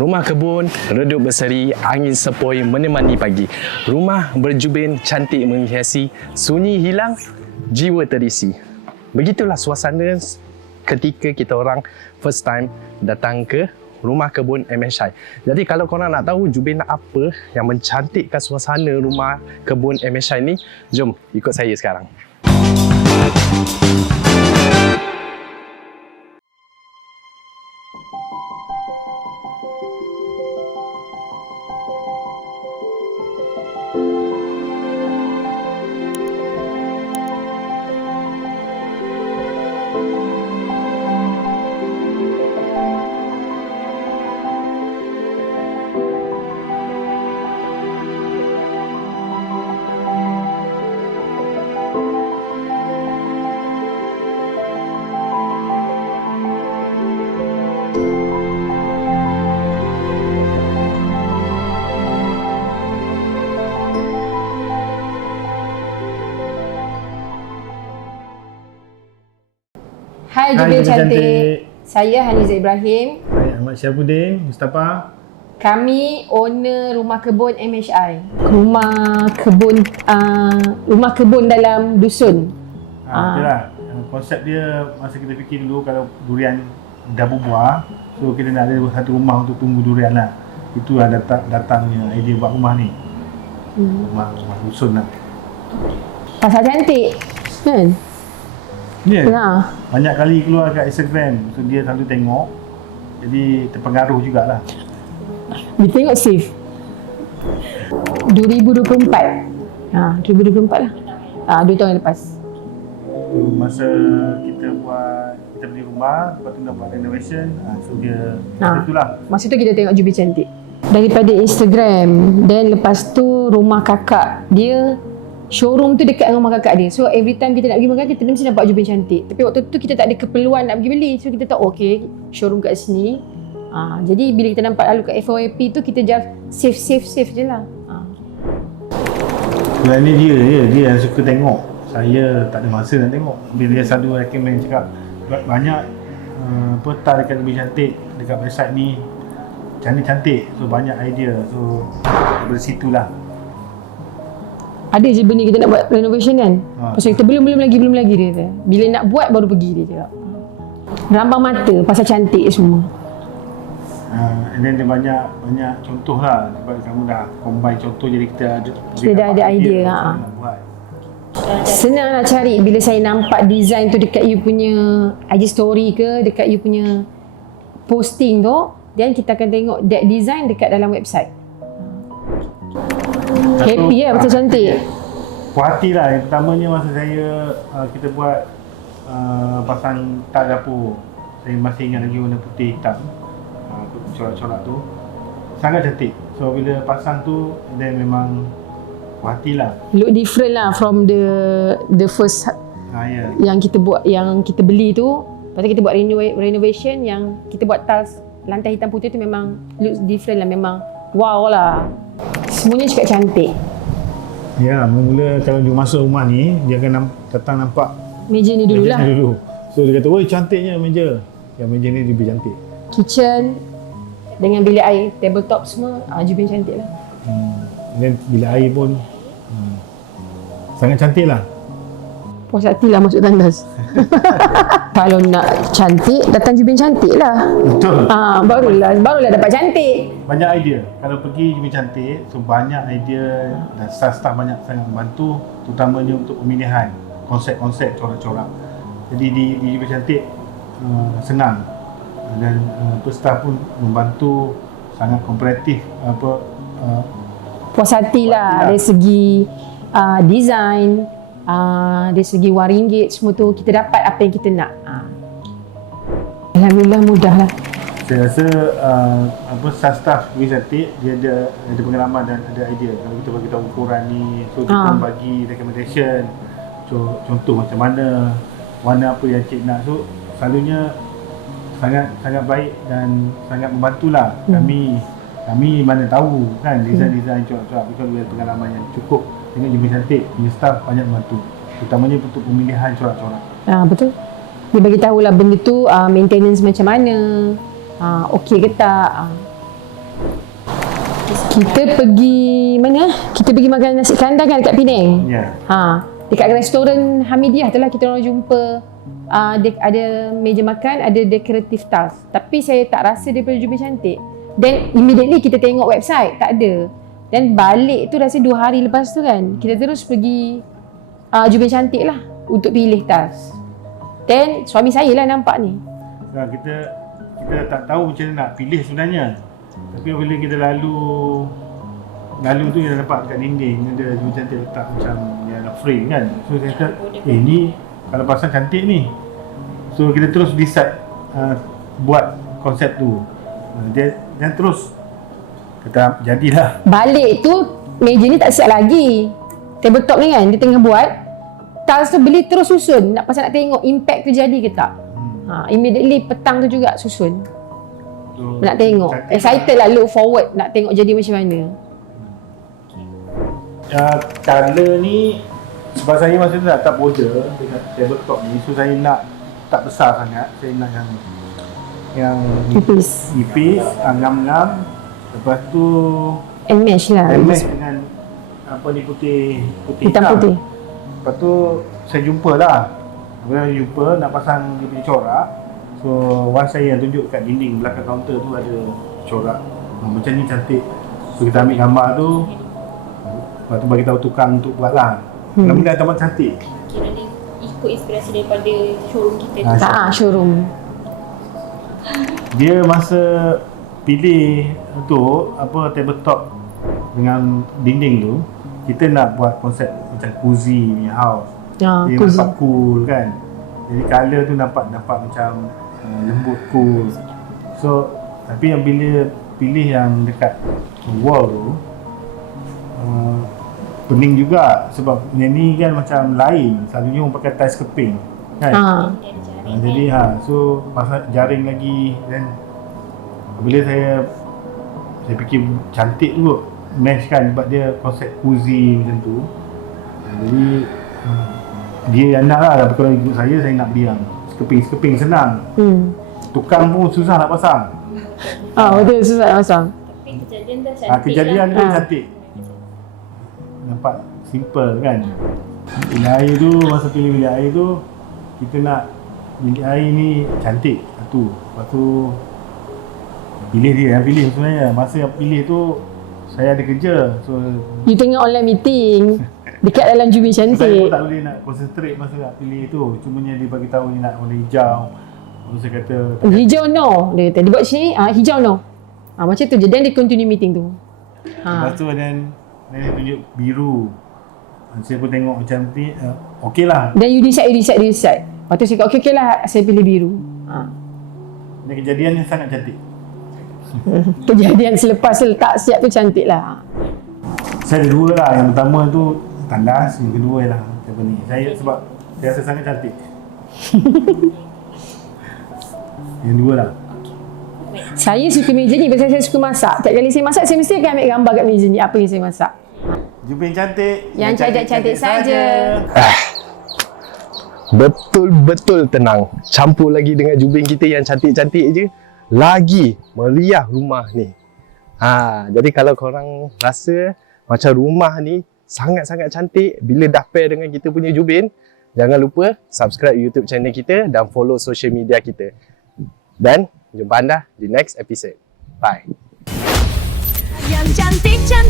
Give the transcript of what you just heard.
Rumah kebun, redup berseri, angin sepoi menemani pagi. Rumah berjubin cantik menghiasi, sunyi hilang, jiwa terisi. Begitulah suasana ketika kita orang first time datang ke rumah kebun MSI. Jadi kalau korang nak tahu Jubin nak apa yang mencantikkan suasana rumah kebun MSI ni, jom ikut saya sekarang. Hai Jubin cantik. Saya Haniza Ibrahim. Saya Ahmad Syafuddin Mustafa. Kami owner rumah kebun MHI. Rumah kebun dalam dusun. Itulah. Konsep dia masa kita fikir dulu kalau durian dah berbuah, so kita nak ada satu rumah untuk tunggu durian lah. Itulah datangnya idea buat rumah ni. Rumah dusun lah. Pasal cantik kan? Ya. Ya. Banyak kali keluar kat Instagram, so dia selalu tengok. Jadi terpengaruh jugalah. Dia tengok safe. 2024. 2024 lah. 2 tahun lepas. So, masa kita beli rumah, lepas tu nak buat renovation, so dia itulah. Masa tu kita tengok Jubin cantik daripada Instagram. Dan lepas tu rumah kakak dia, showroom tu dekat dengan rumah kakak dia. So every time kita nak pergi makan, kita mesti nampak Jubin cantik. Tapi waktu tu kita tak ada keperluan nak pergi beli. So kita tahu okey, showroom kat sini. Jadi bila kita nampak lalu kat FYP tu, kita just save je lah. Yang ni dia yang suka tengok. Saya tak ada masa nak tengok. Bila dia selalu recommend cakap banyak peta dekat Jubin cantik dekat website ni cantik-cantik. So banyak idea. So dari situlah. Ada je benda kita nak buat renovation kan. Pasal kita belum lagi dia kata. Bila nak buat baru pergi dia cakap. Rambang mata pasal cantik semua. And then dia banyak contoh lah. Sebab kamu dah combine contoh, jadi kita dah ada idea nak buat. Senang nak cari bila saya nampak design tu dekat you punya IG story ke, dekat you punya posting tu, dan kita akan tengok that design dekat dalam website. Happy lah, macam cantik. Puas hati lah. Yang pertamanya masa kita buat pasang tak dapur, saya masih ingat lagi warna putih hitam, corak-corak tu sangat cantik. So bila pasang tu, then memang puas hati lah. Look different lah from the first yang kita buat, yang kita beli tu. Lepas tu kita buat renovation, yang kita buat tiles lantai hitam putih tu memang look different lah. Memang wow lah. Semuanya cakap cantik. Ya, mula kalau dia masuk rumah ni, dia akan datang nampak meja ni dulu lah. So dia kata, "Woi, cantiknya meja." Yang meja ni lebih cantik. Kitchen dengan bilik air, tabletop semua, Jubin cantik lah. Dan bilik air pun sangat cantik lah. Puas hati lah masuk tandas. Kalau nak cantik, datang Jubin cantik lah. Betul. Barulah dapat cantik. Banyak idea. Kalau pergi Jubin cantik, so banyak idea dan staff banyak sangat membantu, terutamanya untuk pemilihan konsep-konsep corak-corak. Jadi di Jubin cantik senang, dan staff pun membantu, sangat kooperatif. Puas hati lah dari segi design, dari segi wang ringgit semua tu, kita dapat apa yang kita nak. Alhamdulillah mudah lah. Saya rasa staff Jubin cantik dia ada pengalaman dan ada idea. Kalau kita bagi tahu ukuran ni, so kita bagi recommendation, contoh macam mana, warna apa yang cik nak. So selalunya sangat baik dan sangat membantulah. Kami mana tahu kan design corak-corak, kalau ada pengalaman yang cukup dengan Jubin cantik, punya staff banyak membantu, terutamanya untuk pemilihan corak-corak. Betul. Dia bagi tahulah benda tu maintenance macam mana, okey ke tak. Kita pergi mana? Kita pergi makan nasi kandar kan dekat Penang. Ya. Dekat restoran Hamidiah tu lah kita orang jumpa ada meja makan, ada decorative tiles. Tapi saya tak rasa daripada Jubin Cantik. Then immediately kita tengok website, tak ada. Dan balik tu rasa 2 hari lepas tu kan, kita terus pergi Jubin Cantik lah untuk pilih tiles. Then suami saya lah nampak ni. Kita tak tahu macam mana nak pilih sebenarnya. Tapi bila kita lalu tu kita nampak dekat dinding ada Jubin Cantik letak macam yang frame kan. So saya kata, ni kalau pasang cantik ni. So kita terus decide buat konsep tu. Dan terus kata jadilah. Balik tu meja ni tak siap lagi. Tabletop ni kan dia tengah buat. Tiles tu beli terus susun. Nak pasal nak tengok impact tu jadi ke tak. Immediately petang tu juga susun. So, Nak tengok. Excited lah, look forward nak tengok jadi macam mana. Color ni sebab saya masa tu nak letak border dekat tabletop ni, so saya nak tak besar sangat. Saya nak yang Tipis. ngam-ngam. Lepas tu And match lah. match dengan apa ni putih Hitam putih. Lepas tu saya jumpa lah. Bila saya jumpa nak pasang dia punya corak. So once saya yang tunjuk kat dinding belakang kaunter tu ada corak. Macam ni cantik. So kita ambil gambar tu. Lepas tu bagi tahu tukang untuk buat lah. Benda tambah cantik. Kira dia ikut inspirasi daripada showroom kita tu. Showroom. Dia masa pilih tu apa tabletop dengan dinding tu, kita nak buat konsep macam cozy punya house. Dia Cozy. nampak cool kan. Jadi colour tu nampak macam lembut cool. So tapi yang bila pilih yang dekat wall tu pening juga sebab yang ni kan macam lain. Selalunya orang pakai tiles keping kan. Jadi so pasal jaring lagi dan bila saya fikir cantik tu match kan sebab dia konsep cozy macam tu. Jadi dia yang nak lah, tapi kalau ikut saya nak beli yang sekeping senang. Tukang pun susah nak pasang. Betul, susah nak pasang. Tapi kejadian dah cantik Kejadian lah. tu cantik. Nampak simple kan. Bilik air tu, masa pilih bilik air tu, kita nak bilik air ni cantik satu. Lepas tu pilih dia yang pilih sebenarnya. Masa yang pilih tu saya ada kerja. So You tengok online meeting dekat dalam Jubin saya pun Cantik. tak boleh nak concentrate masa nak pilih tu. Cumanya dia bagi tahu ni nak warna hijau. Lalu saya kata Hijau no. Dia kata dia buat sini hijau no. Macam tu je. Dan dia continue meeting tu. lepas tu dan dia tunjuk biru. Saya pun tengok macam ni okey lah. Dan you decide. Lepas tu saya kata okey lah saya pilih biru. Dan kejadian yang sangat cantik. Kejadian selepas letak siap tu cantik lah. Saya ada 2 lah. Yang pertama tu tandas, yang kedua lah apa ni. Saya sebab saya rasa sangat cantik. Yang 2 lah. Saya suka meja ni pasal saya suka masak. Tiap kali saya masak, saya mesti akan ambil gambar kat meja ni apa yang saya masak. Jubin cantik. Yang cantik-cantik saja. Betul-betul tenang. Campur lagi dengan Jubin kita yang cantik-cantik je, lagi meriah rumah ni. Jadi kalau korang rasa macam rumah ni sangat-sangat cantik bila dah pair dengan kita punya Jubin, jangan lupa subscribe YouTube channel kita dan follow social media kita. Dan jumpa anda di next episode. Bye. Yang cantik-cantik